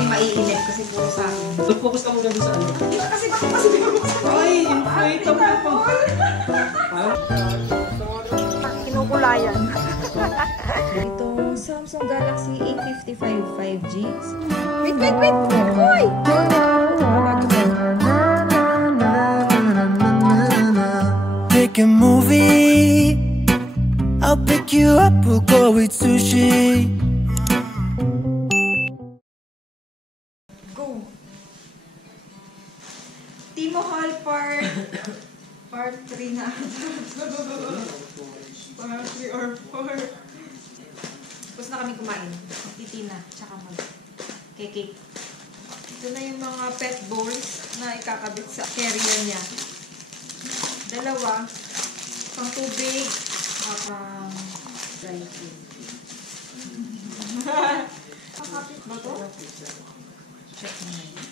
may maiinip kasi puro sa akin. Mag-focus ka muna doon sa ano. Kasi binubuksan. Ay, inflatable pa. Kinukulayan. Itong Samsung Galaxy A55 5G. Wait! Uy! Pick a movie, I'll pick you up, we'll go eat sushi. Go! Timo Hall Part 3 na. Part 3 or 4. Tapos na kami kumain. Titina, tsaka mag-cake. Ito na yung mga pet bowls na ikakabit sa carrier niya. Dalawa, pang tubig, pang dry food. Pakapit ba to? Check mo na yun.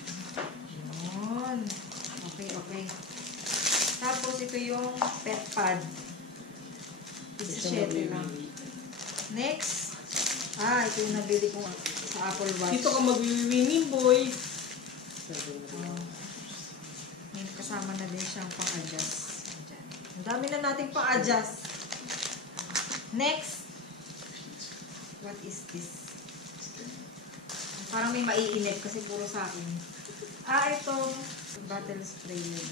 Yun. Okay. Tapos ito yung pet pad. Isa 7 lang. Next. Ito yung nabili ko sa Apple Watch. Dito ka mag-winning, boy. May kasama na din siyang pang-adjust. Ang dami na nating pang-adjust. Next. What is this? Parang may maiinip kasi puro sa akin. Ito. Bottle spray yun.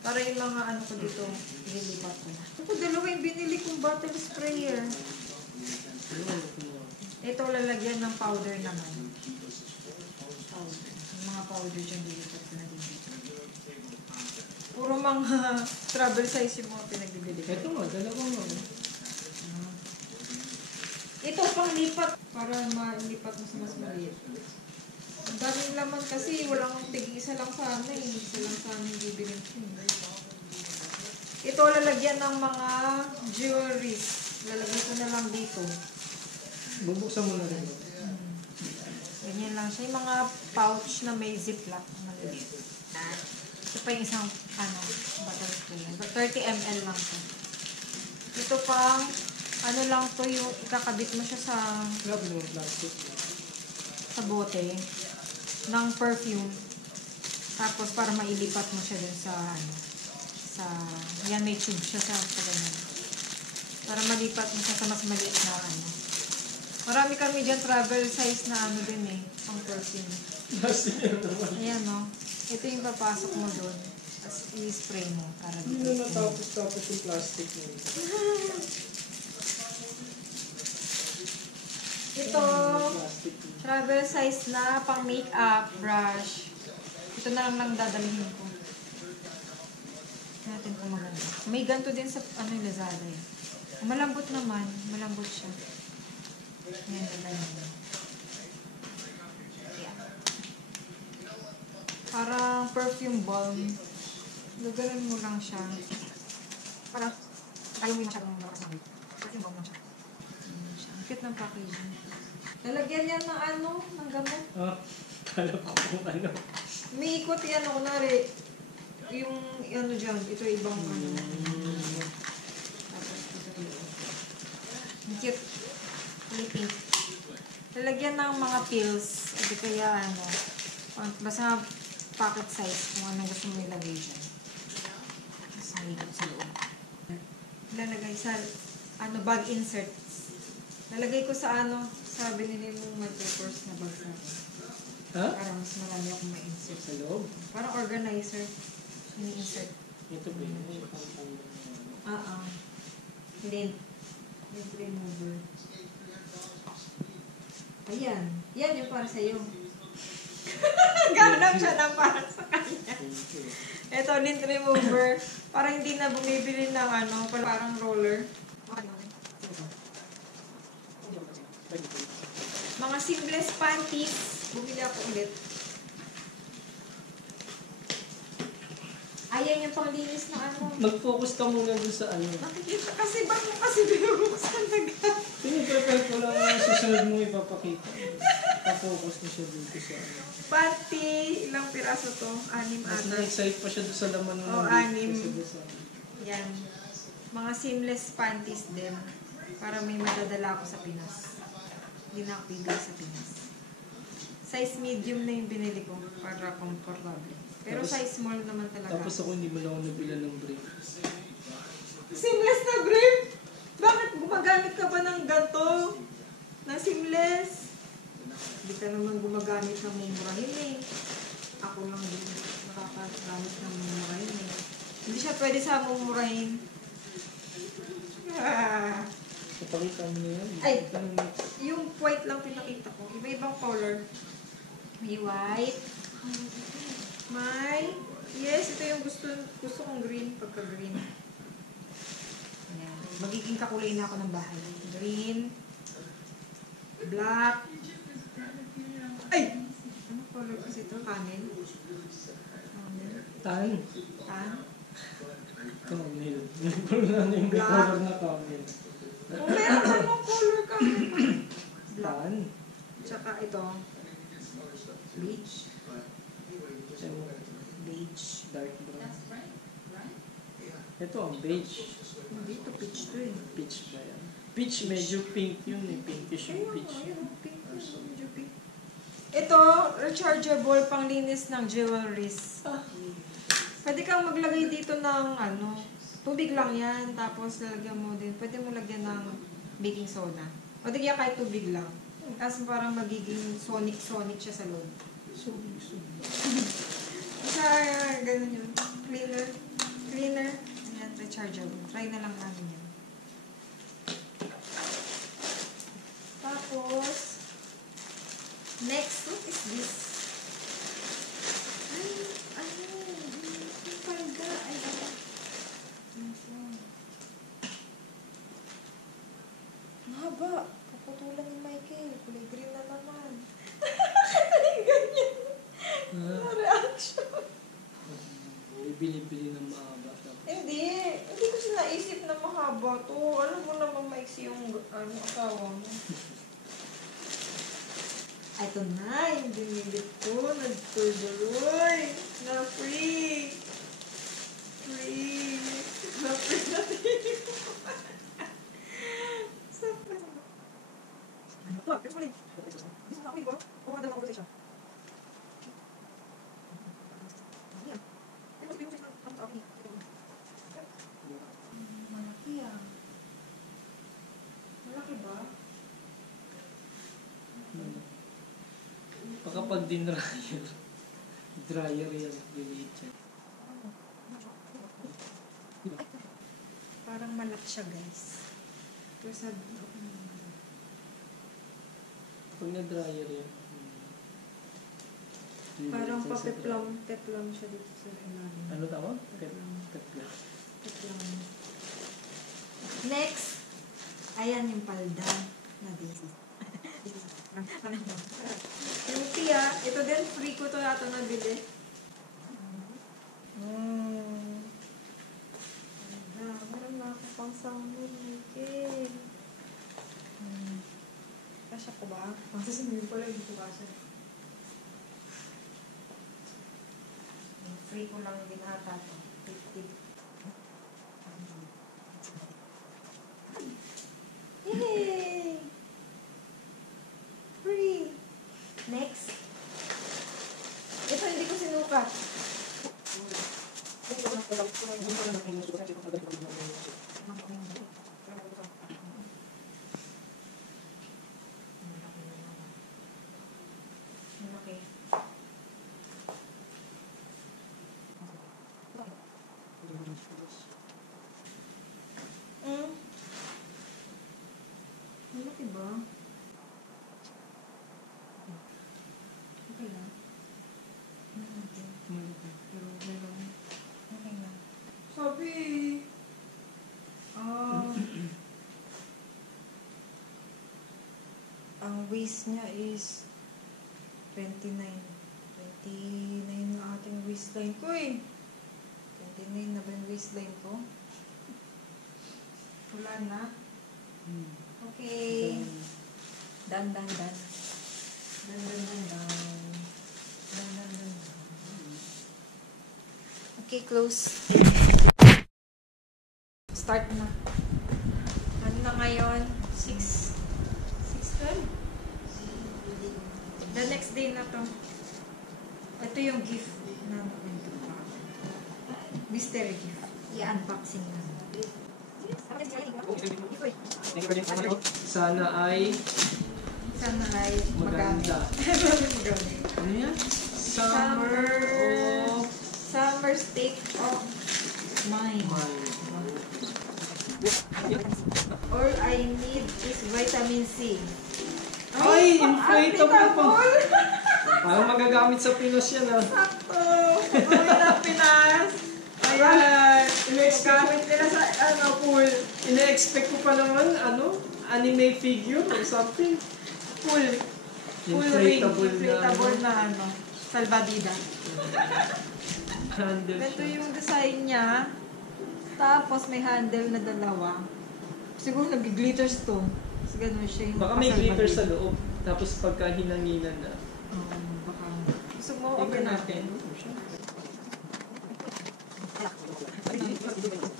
Para yung mga ano ko dito, nilipat ko. Dalawa yung binili kong bottle sprayer. Ito lalagyan ng powder naman. Powder. Yung mga powder dyan, nilipat ko na din dito. Puro mga travel size yung mga pinagbibili ko. Ito nga, dalawang nga. Ito pang lipat para malipat mo sa mas maliit. Ang daming laman kasi walang tig-isa lang sana eh. Isa lang sana yung bibilin ko. Ito lalagyan ng mga jewelries. Lalagyan ko na lang dito. Bubuksan mo na rin. Ganyan lang siya. Yung mga pouch na may ziplock. Maliit. Ito pa yung isang bottle spray. 30 ml lang ito. Ito pang lang to yung ikakabit mo siya sa Grabe naman plastic. sa bote ng perfume. Tapos para mailipat mo siya dun sa yan may tube siya sa ganyan. Para malipat mo siya sa mas maliit na Marami kami dyan travel size na din eh, pang perfume. Ayan no. Ito yung papasok mo dun. Tapos i-spray mo para Hindi na natapos yung plastic niya. Ito, travel size na pang makeup brush. Ito na lang dadalhin ko. Natin kung maganda. May ganito din sa Lazada eh. Malambot naman. Malambot siya. Ayan, dadalhin mo. Ayan. Parang perfume balm. Gagalan mo lang siya. Parang, ayaw mo yung masyadong lakas na perfume balm lang siya. Ang cute ng packaging. Lalagyan yan ng gamot. Kala ko kung ano. May ikot yan, kunwari, yung dyan, ito ibang Tapos ito dito. Ang cute. May pink. Lalagyan ng mga pills. Hindi kaya basta pocket size kung anong gusto mo ilagay dyan. Tapos may ikot sa loob. Lalagay sa bag insert. Nalagay ko sa sabi nila yung mag-course na bag sa akin. Para mas marami akong ma-insert. Sa loob? Parang organizer. Ini-insert. Ito ba yun? Lint. Lint remover. Ayan. Yan yung para sa'yo. Ganap siya na para sa kanya. Ito, lint remover. Para hindi na bumibili ng parang roller. Mga seamless panties. Bumili ako ulit. Ayan yung panglinis na Mag-focus ka muna dun sa Nakikita kasi ba't mo kasi binubuksan agad? Piniprepare ko lang ang susunod mo ipapakita. Pa-focus na siya dito sa Panty. Ilang piraso to? 6 Mas ata. na-excite pa siya doon sa laman ng 6. Yan. Mga seamless panties din. Para may madadala ako sa Pinas. Hindi na ako bibili sa Pinas. Size medium na yung binili ko para comfortable. Pero Tapos- size small naman talaga. Tapos ako hindi mo lang ako nabila ng brief. Seamless na brief? Bakit gumagamit ka ba ng ganito? Na seamless? Hindi ka naman gumagamit ng mumurahin eh. Ako lang din nakakagamit ng mumurahin eh. Hindi siya pwede sa mumurahin. Ah. Kapakita mo na yan. Ay! Anong mix? Yung white lang pinakita ko. Iba-ibang color. May white. May... Yes, ito yung gusto kong green pagka green. Ayan. Magiging kakulay na ako ng bahay. Green. Black. Ay! Ano color kasi ito? Camel? Camel? Tan. Tan? Camel. Wala na yung Black. color na camel. Oh, meron anong color camel? Black. Tan. Tsaka ito. Beige. Ewan. Beige. Dark brown. Ito ang beige. Hindi ito peach to eh. Peach ba yan? Peach medyo pink yun eh. Pinkish yung Ayun, peach. ayun, pink. Medyo pink. Ito, rechargeable panglinis ng jewelries. Pwede kang maglagay dito ng ano, tubig lang yan, tapos lalagyan mo din, pwede mo lagyan ng baking soda. O di kaya kahit tubig lang. Tapos parang magiging sonic siya sa loob. Kaya ganun yun. Cleaner. Ayan, rechargeable. Try na lang namin yan. Tapos, next, what is this? Ay, ano? Yung palda. Ay, ano? Ito. Mahaba. Puputulan ni Michael. Kulay green na naman. Ganyan. Reaction. Binibili ng mahaba. Hindi. Hindi ko siya naisip na mahaba to. Alam mo naman maiksi yung asawa mo. Ito na, yung binilip ko. Nagtuloy. Na free. Free. Na free na Malaki ah. Malaki ba? Pagkapag din-dryer. Dryer yan. Liliit yan. Parang malaki siya guys. Pero sabi ko, Pag na-dryer yan. parang liliit siya sa dryer. teplam siya dito sa ilalim. Ano tawag? Teplam. Teplam. Next, ayan yung palda na dito. Yung tiya, ito din, free ko to nato nabili. Meron na ako pang summer, okay. Kasya ko ba? Masasabihin ko lang, hindi ko kasya. Free ko lang din ata to. 50. Yay! Free! Next. Ito hindi ko sinukat. Okay. Malaki ba? Okay lang. Pero okay lang. Okay lang. Sabi! Ang waist niya is 29. 29 na ating waistline ko eh. 29 na ba yung waistline ko? Wala na. Okay. Done. Done. Okay, close. Start na. Ano na ngayon? 6:12? The next day na to. Ito yung gift na mystery gift. I-unboxing na. Sana ay Sana ay magamit. maganda. Magamit. Ano yan? Summer of Summer state of mind. mind. All I need is vitamin C. Ay, inflatable pa. Applicable! Parang magagamit sa Pinos yan ah. Sakto! Pagawin ng Pinas. Ayan. Gamit nila sa pool. Ina-expect ko pa naman, anime figure or something. Pool. Pool ring. Inflatable Inflatable na. na salvadida. Handle Ito siya. yung design niya. Tapos may handle na dalawa. Siguro nag-glitters to. Kasi ganun siya yung Baka may glitter sa salvadida. loob. Tapos pagka hinanginan na. Baka. Gusto mo, Tingnan open natin.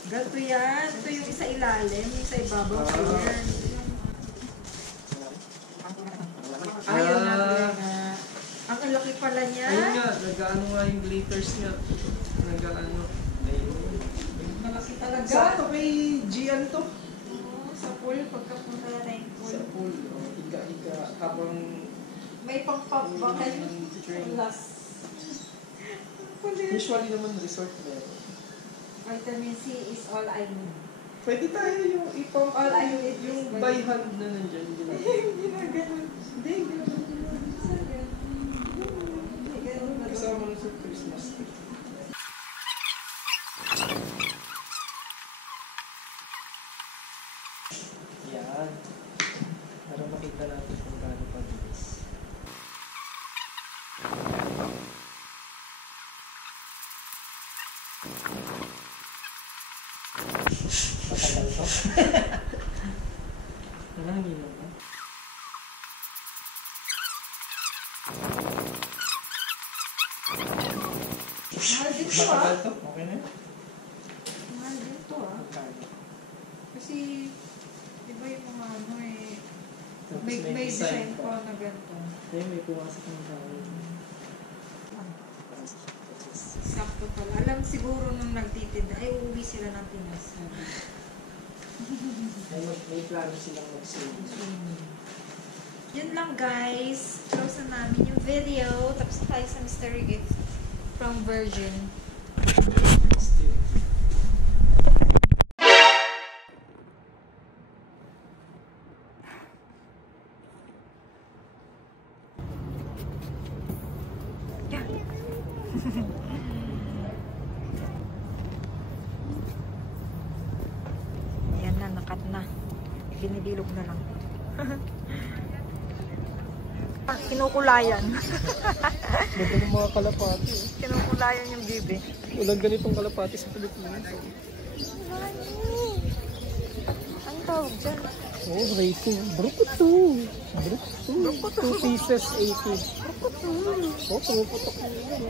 Ganito yan. Ito yung isa ilalim, yung isa ibabaw. Ayan. Ayaw natin na. Ang laki pala niya. Ayun nga, nag-ano nga yung glitters niya. Nag-ano. Ayun. Malaki talaga. Sakto kay Gian to. Oo, sa pool, pagkapunta na tayong pool. Sa pool. Iga-iga. Habang May pang-pop ba kayo? drink. Last. Usually naman resort meron. Vitamin C is all I need. Pwede tayo yung ipang All I need yung is by hand na nandyan. Ginaganon. Hindi, ginagawa. Saan yan? Hindi, ganun ba? Kasama na sa Christmas tree. Yan. Para makita natin kung gaano pabilis. Matagal to. Nangangin mo ba? Mahal din to Matagal to? Okay na? Mahal din to Magkano? Kasi, di ba yung mga Tapos may design pa. pa na ganito. Kaya may pumasok ng tao. Sakto pala. Alam siguro nung nagtitinda, ay uuwi sila ng Pinas. May plano silang mag-save. Yun lang guys. Close na namin yung video. Tapos tayo sa mystery gift from Virgin. Ayan na, nakat na. Binibilog na lang. Kinukulayan. Ganda ng mga kalapati. Kinukulayan yung bibi. Walang ganitong kalapati sa Pilipinas. Ang tawag dyan? Oh, racing. Brukutu. Brukutu. 2 pieces, 80. Oh, pumuputok na yun.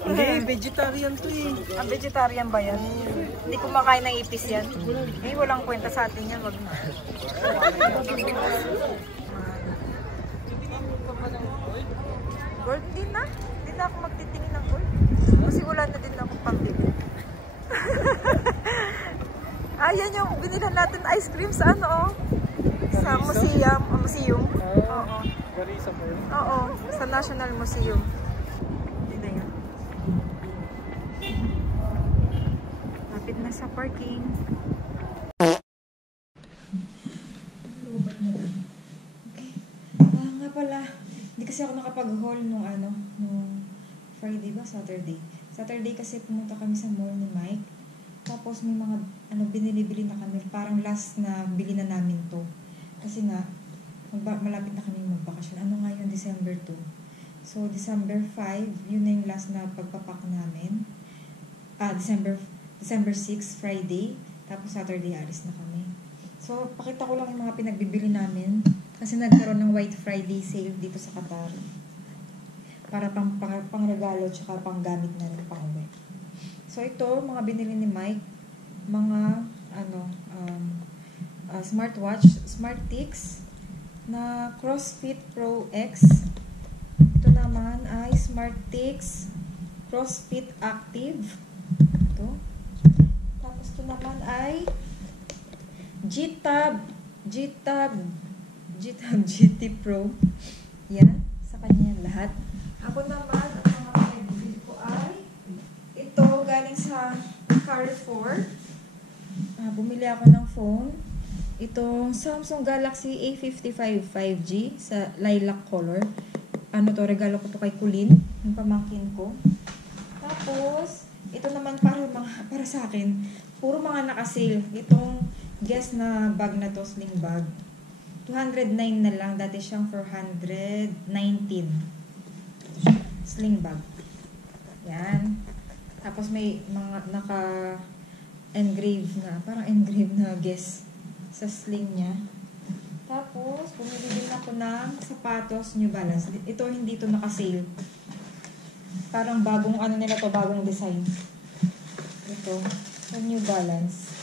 Hindi, vegetarian to eh. Ah, vegetarian ba yan? Hindi kumakain ng ipis yan. Eh, walang kwenta sa atin yan. Wag na. Gold din na. Hindi na ako magtitingin ng gold. Kasi wala na din akong pambili. Ayan yung binilan natin ice cream sa ano oh. Sa museum. Museum. Oo. Garissa mo yun. Oo. Sa National Museum. Hindi na yan. Lapit na sa parking. Lubat na lang. Okay. Nga pala. Hindi kasi ako nakapag-haul nung Friday ba? Saturday. Saturday kasi pumunta kami sa mall ni Mike. Tapos may mga binili-bili na kami. Parang last na bili na namin to. Kasi nga, malapit na kami magbakasyon. Ano nga yun? December 2. So, December 5, yun na yung last na pagpapak namin. December 6, Friday. Tapos Saturday, alis na kami. So, pakita ko lang yung mga pinagbibili namin. Kasi nagkaroon ng White Friday sale dito sa Qatar. Para pang regalo, tsaka pang gamit na rin, pang uwi. So, ito, mga binili ni Mike. Mga, smartwatch, SmartTix na CrossFit Pro X. Ito naman ay SmartTix CrossFit Active. Ito. Tapos ito naman ay GTAB GT Pro. Yan. Sa kanya lahat. Ako naman, ang mga pinabili ko ay ito, galing sa Carrefour. Bumili ako ng phone. Itong Samsung Galaxy A55 5G sa lilac color. Regalo ko to kay Kulin, yung pamangkin ko. Tapos, ito naman para sa akin, puro mga naka-sale. Itong Guess na bag na to, sling bag. 209 na lang, dati siyang 419. Sling bag. Yan. Tapos may mga naka-engrave na, parang engrave na Guess sa sling niya. Tapos, bumili din ako ng sapatos New Balance. Ito, hindi ito naka-sale. Parang bagong nila to, bagong design. Ito, New Balance.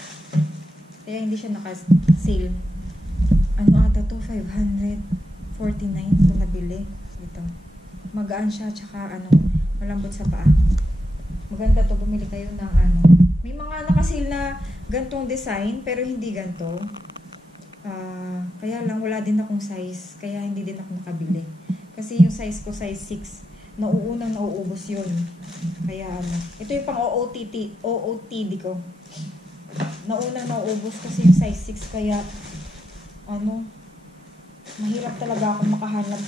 Kaya hindi siya naka-sale. Ata to? 549 ito nabili. Ito. Magaan siya, tsaka malambot sa paa. Maganda to, bumili kayo ng May mga naka-sale na gantong design, pero hindi ganto. Kaya lang, wala din akong size. Kaya hindi din ako nakabili. Kasi yung size ko, size 6. Nauubos yun. Kaya ito yung pang OOTD ko. Nauubos kasi yung size 6. Kaya, mahirap talaga ako makahanap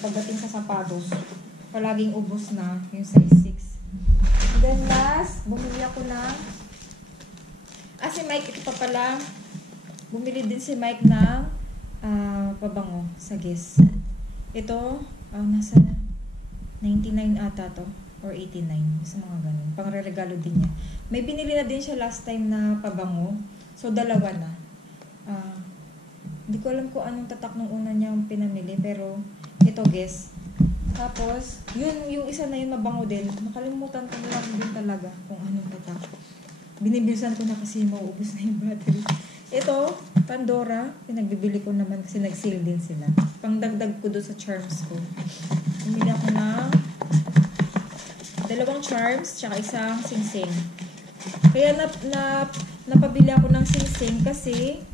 pagdating sa sapatos. Palaging ubos na yung size 6. And then last, bumili ako ng si Mike, ito pa pala. Bumili din si Mike ng pabango sa Guess. Ito, nasa 99 ata to. Or 89. Sa mga ganun. Pangre-regalo din niya. May binili na din siya last time na pabango. So, dalawa na. Hindi ko alam kung anong tatak nung una niyang pinamili. Pero, ito Guess. Tapos, yung isa na yun mabango din. Nakalimutan ko lang din talaga kung anong tatak. Binibilisan ko na kasi mauubos na yung battery. Ito, Pandora. Pinagbibili ko naman kasi nag-sale din sila. Pangdagdag ko doon sa charms ko. Bumili ako ng 2 charms tsaka isang singsing. Kaya napabili ako ng singsing kasi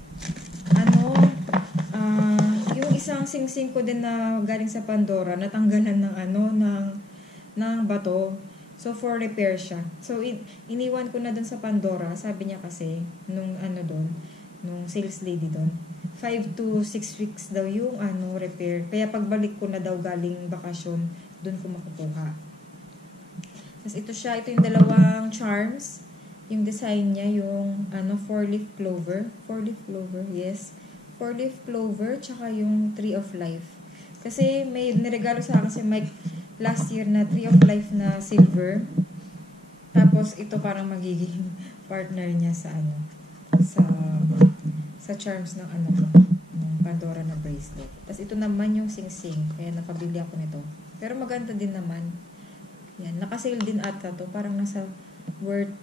yung isang singsing ko din na galing sa Pandora natanggalan ng bato. So, for repair siya. So, iniwan ko na dun sa Pandora. Sabi niya kasi, nung sales lady dun, 5 to 6 weeks daw yung repair. Kaya pagbalik ko na daw galing bakasyon, dun ko makukuha. Tapos ito yung 2 charms. Yung design niya, yung 4-leaf clover. 4-leaf clover, yes. 4-leaf clover, tsaka yung Tree of Life. Kasi may niregalo sa akin si Mike last year na Tree of Life na silver. Tapos ito parang magiging partner niya sa sa charms ng ng Pandora na bracelet. Tapos ito naman yung singsing. Kaya napabili ako nito. Pero maganda din naman. Yan, naka-sale din ata to. Parang nasa worth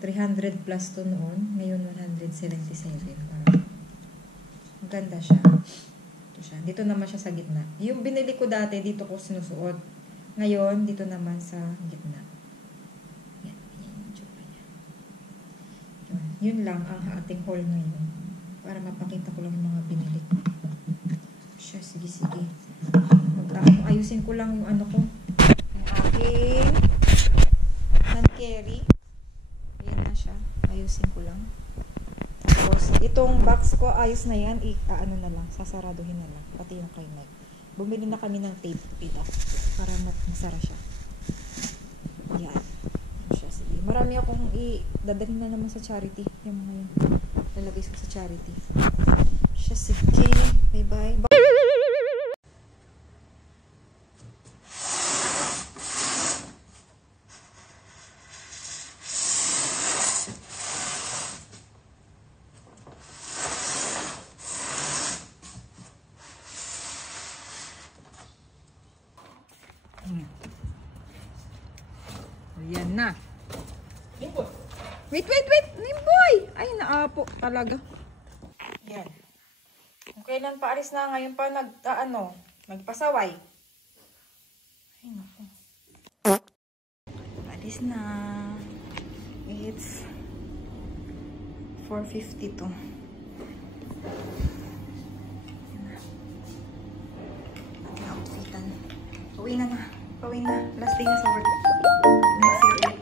300 plus to noon. Ngayon 177. Parang maganda siya. Ito siya. Dito naman siya sa gitna. Yung binili ko dati, dito ko sinusuot. Ngayon, dito naman sa gitna. Yan. Yun lang ang ating haul ngayon. Para mapakita ko lang yung mga binili ko. Siya, sige. Ayusin ko lang yung ko. Ang aking hand carry. Ayan na siya. Ayusin ko lang. Tapos, itong box ko, ayos na yan. Na lang. Sasaraduhin na lang. Pati yung kay Mike. Bumili na kami ng tape ito. Para masara siya. Yan. Siya, sige. Marami akong dadalhin na naman sa charity. Yung mga yun. Lalagay ko sa charity. Siya, sige. Bye-bye. Ayan na. Wait, wait, wait! Nimboy! Ay, naapo talaga. Yan. Kung kailan pa alis na, ngayon pa nagpasaway. Ay, naku. Alis na. It's 4:52. Ating outfitan. Pauwi na na. Pauwi na. Last day na sa work. Next year ulit.